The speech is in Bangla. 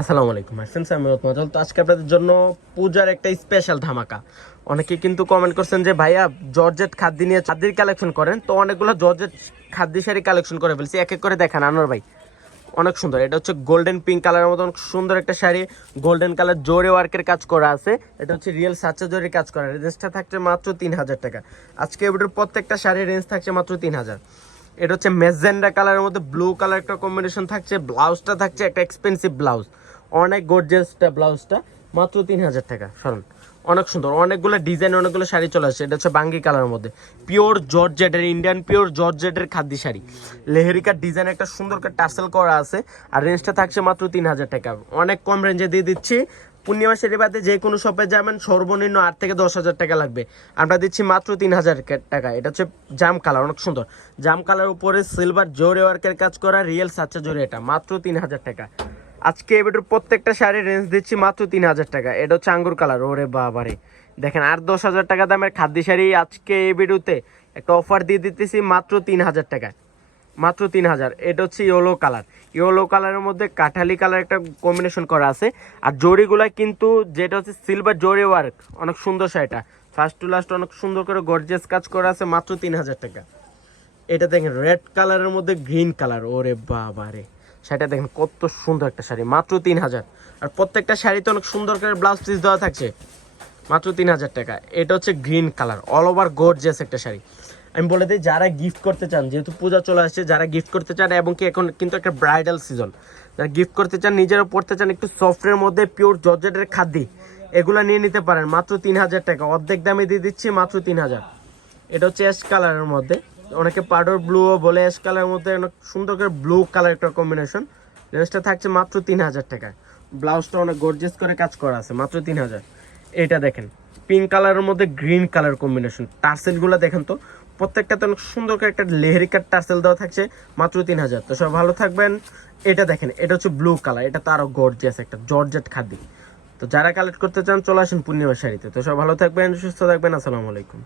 আসসালামু আলাইকুম হাসান আমি মজাল। তো আজকে আপনাদের জন্য পূজার একটা স্পেশাল ধামাকা। অনেকে কিন্তু কমেন্ট করছেন যে ভাইয়া জর্জেট খাদ্য নিয়ে খাদ্যের কালেকশন করেন, তো অনেকগুলো জর্জেট খাদ্য শাড়ি কালেকশন করে ফেলছি। এক এক করে দেখান আনোয়ার ভাই। অনেক সুন্দর, এটা হচ্ছে গোল্ডেন পিঙ্ক কালারের মতো অনেক সুন্দর একটা শাড়ি। গোল্ডেন কালার জোরে ওয়ার্কের কাজ করা আছে। এটা হচ্ছে রিয়েল সাচা জোরে কাজ করা। রেঞ্জটা থাকছে মাত্র 3000 টাকা। আজকে এবারের প্রত্যেকটা শাড়ির রেঞ্জ থাকছে মাত্র 3000। এটা হচ্ছে মেজেন্ডা কালারের মধ্যে ব্লু কালার একটা কম্বিনেশন থাকছে। ব্লাউজটা থাকছে একটা এক্সপেন্সিভ ব্লাউজ, অনেক গর্জিয়াসটা ব্লাউজটা, মাত্র 3000 টাকা। সরুন, অনেক সুন্দর, অনেকগুলো ডিজাইন, অনেকগুলো শাড়ি চলে আসছে। এটা হচ্ছে বাঙ্গি কালারের মধ্যে পিওর জর্জেটের, ইন্ডিয়ান পিওর জর্জেটের খাদ্য শাড়ি। লেহেরিকার ডিজাইন একটা সুন্দর করে টার্সেল করা আছে। আর রেঞ্জটা থাকছে মাত্র 3000 টাকা। অনেক কম রেঞ্জে দিয়ে দিচ্ছি। পূর্ণিমা শাড়ি বাদে যে কোনো শপে যাবেন সর্বনিম্ন 8 থেকে 10,000 টাকা লাগবে। আমরা দিচ্ছি মাত্র 3000 টাকা। এটা হচ্ছে জাম কালার, অনেক সুন্দর জাম কালার, উপরে সিলভার জোরে ওয়ার্কের কাজ করা, রিয়েল সাচ্চা জোরে। এটা মাত্র 3000 টাকা। আজকে এবার প্রত্যেকটা শাড়ির রেঞ্জ দিচ্ছি মাত্র 3000 টাকা। এটা হচ্ছে আঙ্গুর কালার। ওরে বাবারে, দেখেন আর 10,000 টাকা দামের খাদ্য শাড়ি আজকে এই ভিডিওতে একটা অফার দিয়ে দিতেছি মাত্র 3000 টাকায়, মাত্র 3000। এটা হচ্ছে ইয়েলো কালার। ইয়েলো কালারের মধ্যে কাঠালি কালার একটা কম্বিনেশন করা আছে। আর জরিগুলা কিন্তু যেটা হচ্ছে সিলভার জরি ওয়ার্ক, অনেক সুন্দর শাড়িটা। ফার্স্ট টু লাস্ট অনেক সুন্দর করে গর্জিয়াস কাজ করা আছে, মাত্র 3000 টাকা। এটা দেখেন রেড কালারের মধ্যে গ্রিন কালার। ওরে বাবারে, শাড়িটা দেখেন কত সুন্দর একটা শাড়ি, মাত্র 3000। আর প্রত্যেকটা শাড়িতে অনেক সুন্দর করে ব্লাউজ পিস দেওয়া থাকছে, মাত্র 3000 টাকা। এটা হচ্ছে green colour, all over gorgeous একটা শাড়ি। আমি বলে দিই, যারা গিফট করতে চান, যেহেতু পূজা চলে আসছে, যারা গিফট করতে চান এবং কি এখন কিন্তু একটা ব্রাইডাল সিজন, যারা গিফট করতে চান, নিজেরও পড়তে চান, একটু সফটের মধ্যে পিওর জর্জেটের খাদ্য, এগুলো নিয়ে নিতে পারেন মাত্র 3000 টাকা। অর্ধেক দামে দিয়ে দিচ্ছি মাত্র 3000। এটা হচ্ছে অ্যাশ কালারের মধ্যে, অনেকে পাউডার ব্লুও বলে। অ্যাশ কালারের মধ্যে অনেক সুন্দর করে ব্লু কালার একটা কম্বিনেশন। রেঞ্জটা থাকছে মাত্র 3000 টাকা। ব্লাউজটা অনেক গর্জিয়াস করে কাজ করা আছে, মাত্র 3000। এটা দেখেন পিঙ্ক কালারের মধ্যে গ্রিন কালার কম্বিনেশন। টার্সেলগুলো দেখেন তো, প্রত্যেকটাতে অনেক সুন্দর করে একটা লেহেরিকার টার্সেল দেওয়া থাকছে, মাত্র 3000। তো সব ভালো থাকবেন। এটা দেখেন, এটা হচ্ছে ব্লু কালার, এটা তো আরো গর্জিয়াস একটা জর্জেট খাদ্য। তো যারা কালেক্ট করতে চান চলে আসেন পূর্ণিমা শাড়িতে। তো সব ভালো থাকবেন, সুস্থ থাকবেন। আসসালামু আলাইকুম।